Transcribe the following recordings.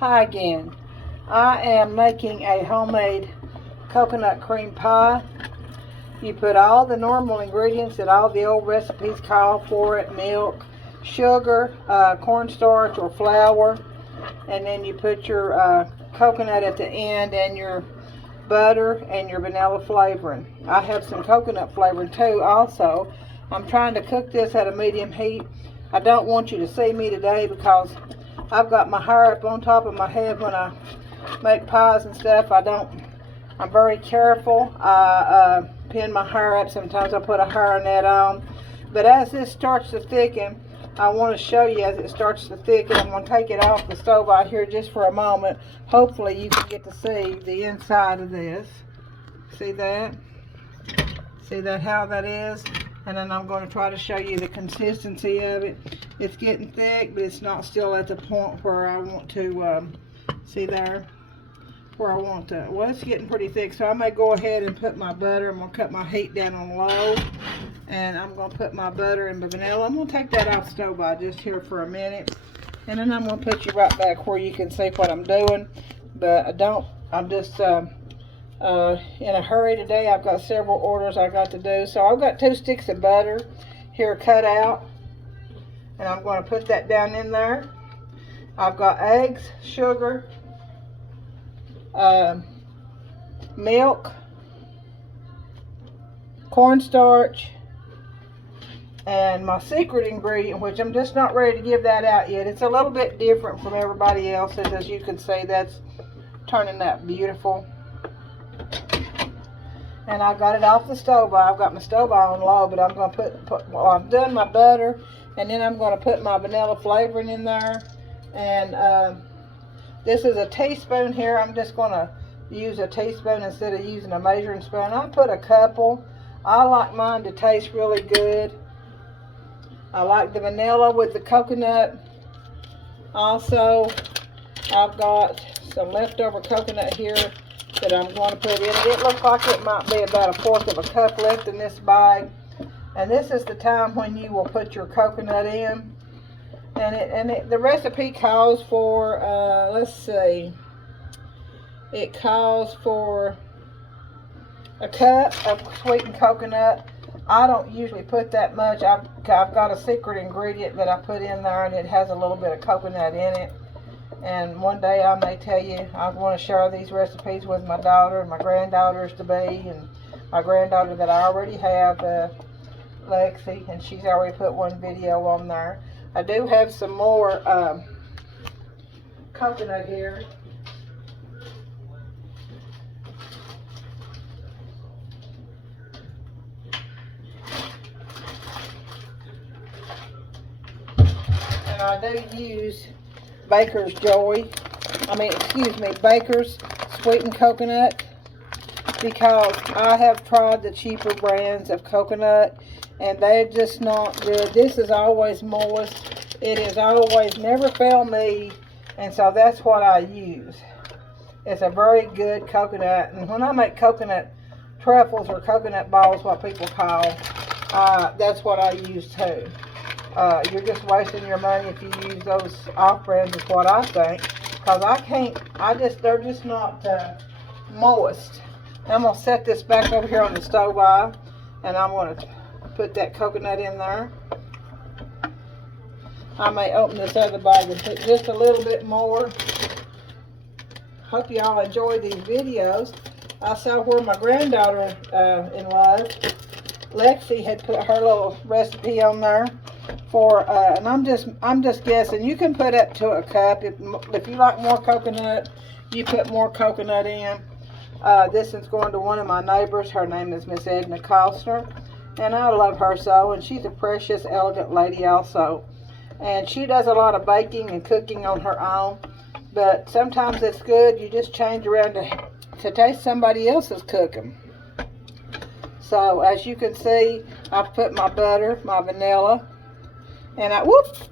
Hi again. I am making a homemade coconut cream pie. You put all the normal ingredients that all the old recipes call for it: milk, sugar, cornstarch or flour, and then you put your coconut at the end and your butter and your vanilla flavoring. I have some coconut flavoring too also. I'm trying to cook this at a medium heat. I don't want you to see me today because I've got my hair up on top of my head when I make pies and stuff. I'm very careful. I pin my hair up. Sometimes I put a hairnet on. But as this starts to thicken, I want to show you as it starts to thicken. I'm going to take it off the stove out here just for a moment. Hopefully you can get to see the inside of this. See that? See that how that is? And then I'm going to try to show you the consistency of it. It's getting thick, but it's not still at the point where I want to, see there? Where I want to. Well, it's getting pretty thick, so I may go ahead and put my butter. I'm going to cut my heat down on low. And I'm going to put my butter and the vanilla. I'm going to take that off the stove by just here for a minute. And then I'm going to put you right back where you can see what I'm doing. But I'm just in a hurry today. I've got several orders I got to do. So I've got 2 sticks of butter here cut out. And I'm going to put that down in there. I've got eggs, sugar, milk, cornstarch, and my secret ingredient, which I'm just not ready to give that out yet. It's a little bit different from everybody else's. As you can see, that's turning out beautiful. And I got it off the stove. I've got my stove on low, but I'm going to well, I've done my butter, and then I'm going to put my vanilla flavoring in there. And this is a teaspoon here. I'm just going to use a teaspoon instead of using a measuring spoon. I put a couple. I like mine to taste really good. I like the vanilla with the coconut. Also, I've got some leftover coconut here that I'm going to put in. It looks like it might be about 1/4 of a cup left in this bag. And this is the time when you will put your coconut in. And the recipe calls for, let's see, it calls for a cup of sweetened coconut. I don't usually put that much. I've got a secret ingredient that I put in there, and it has a little bit of coconut in it. And one day I may tell you, I want to share these recipes with my daughter and my granddaughters to be, and my granddaughter that I already have, Lexi, and she's already put one video on there. I do have some more coconut here. And I do use Baker's Baker's sweetened coconut, because I have tried the cheaper brands of coconut and they're just not good. This is always moist. It has always never failed me, and so that's what I use. It's a very good coconut, and when I make coconut truffles or coconut balls, what people call, that's what I use too. You're just wasting your money if you use those off-brands, is what I think, because they're just not moist. I'm going to set this back over here on the stove and I'm going to put that coconut in there. I may open this other bag and put just a little bit more. Hope y'all enjoy these videos. I saw where my granddaughter in love, Lexi, had put her little recipe on there for, and I'm just guessing. You can put up to a cup. If you like more coconut, you put more coconut in. This is going to one of my neighbors. Her name is Miss Edna Costner, and I love her so, and she's a precious, elegant lady also. And she does a lot of baking and cooking on her own, but sometimes it's good. You just change around to taste somebody else's cooking. So as you can see, I've put my butter, my vanilla, and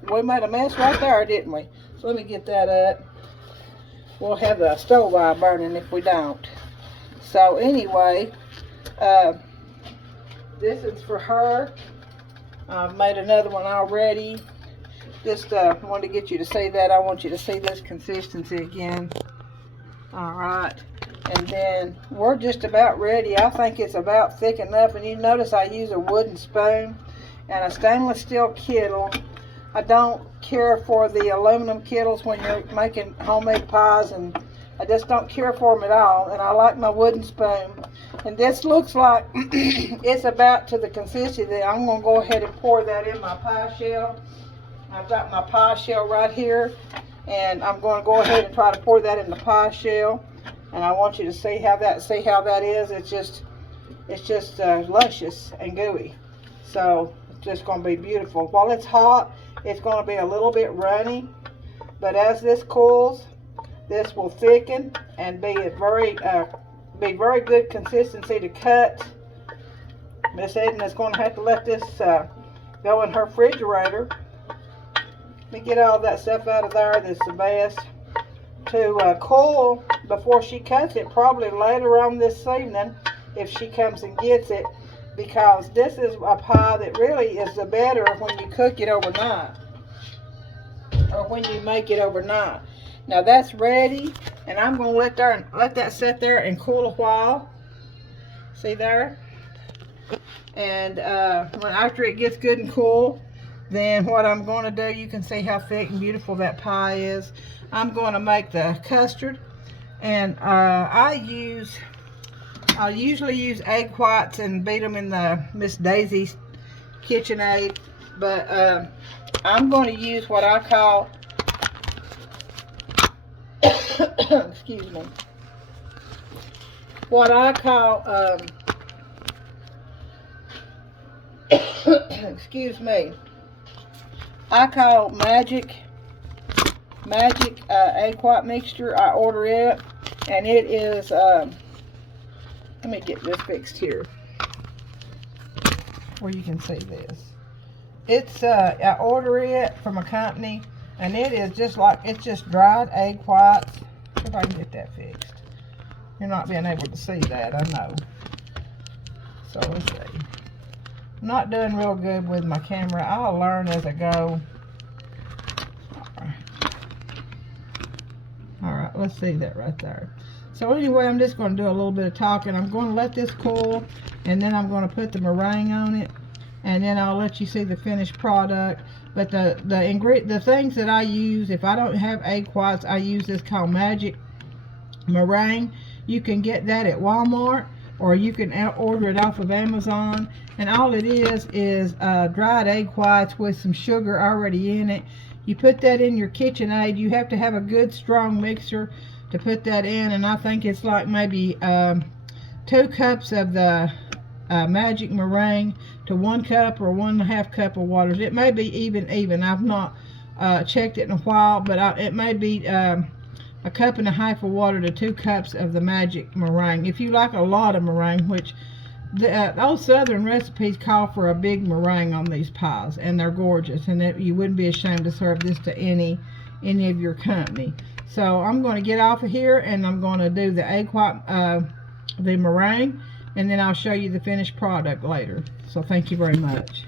we made a mess right there, didn't we? So let me get that up. We'll have the stove eye burning if we don't. So anyway, this is for her. I've made another one already. Just wanted to get you to see that. I want you to see this consistency again. Alright, and then we're just about ready. I think it's about thick enough, and you notice I use a wooden spoon and a stainless steel kettle. I don't care for the aluminum kettles when you're making homemade pies, and I just don't care for them at all, and I like my wooden spoon. And this looks like it's about to the consistency that I'm going to go ahead and pour that in my pie shell. I've got my pie shell right here, and I'm going to go ahead and try to pour that in the pie shell. And I want you to see how that is. It's just luscious and gooey. So it's just going to be beautiful. While it's hot, it's going to be a little bit runny, but as this cools, this will thicken and be a very good consistency to cut. Miss Edna is going to have to let this go in her refrigerator. Let me get all that stuff out of there that's the best to cool before she cuts it, probably later on this evening if she comes and gets it, because this is a pie that really is the better when you cook it overnight or when you make it overnight. Now that's ready, and I'm going to let that sit there and cool a while. See there? And after it gets good and cool, then what I'm going to do, you can see how thick and beautiful that pie is. I'm going to make the custard, and I usually use egg whites and beat them in the Miss Daisy's KitchenAid, but I'm going to use what I call excuse me, what I call excuse me, I call magic egg white mixture. I order it, and it is let me get this fixed here where you can see this. It's I order it from a company, and it is just like, it's just dried egg whites. If I can get that fixed. You're not being able to see that, I know. So let's see. I'm not doing real good with my camera. I'll learn as I go. Alright, let's see that right there. So anyway, I'm just going to do a little bit of talking. I'm going to let this cool, and then I'm going to put the meringue on it, and then I'll let you see the finished product. But the things that I use, if I don't have egg whites, I use this called magic meringue. You can get that at Walmart, or you can order it off of Amazon. And all it is dried egg whites with some sugar already in it. You put that in your KitchenAid. You have to have a good strong mixer to put that in, and I think it's like maybe 2 cups of the magic meringue to 1 cup or 1.5 cup of water. It may be even. I've not checked it in a while, but it may be 1.5 cups of water to 2 cups of the magic meringue. If you like a lot of meringue, which those southern recipes call for a big meringue on these pies, and they're gorgeous, and you wouldn't be ashamed to serve this to any of your company. So I'm going to get off of here, and I'm going to do the egg white, the meringue, and then I'll show you the finished product later. So thank you very much.